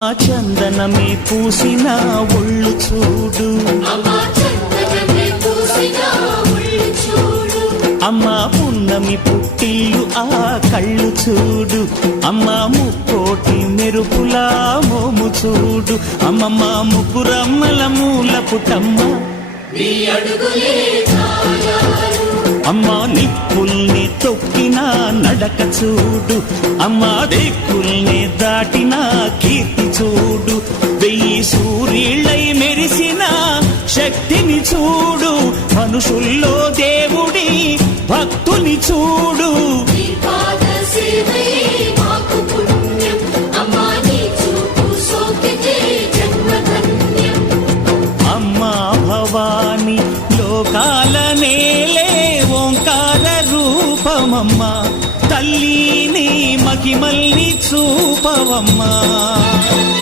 ఆ చందనమే పూసిన ఒళ్ళు చూడు, అమ్మా పున్నమి పుట్టిల్లు ఆ కళ్ళు చూడు, అమ్మా ముక్కోటి మెరుపుల మోము చూడు, అమ్మమ్మ ముగ్గురమ్మల మూల పుటమ్మ అమ్మా నిప్పుల్ని తొక్కిన నడక చూడు, అమ్మా దిక్కుల్ని దాటిన కీర్తి చూడు, వెయ్యి సూర్యుళ్ళై మెరిసిన శక్తిని చూడు, మనుషుల్లో దేవుడి భక్తుని చూడు. అమ్మా భవాని లోకాల నేలే ఓంకార రూపమమ్మా, తల్లిని మహిమల్ని చూపవమ్మా.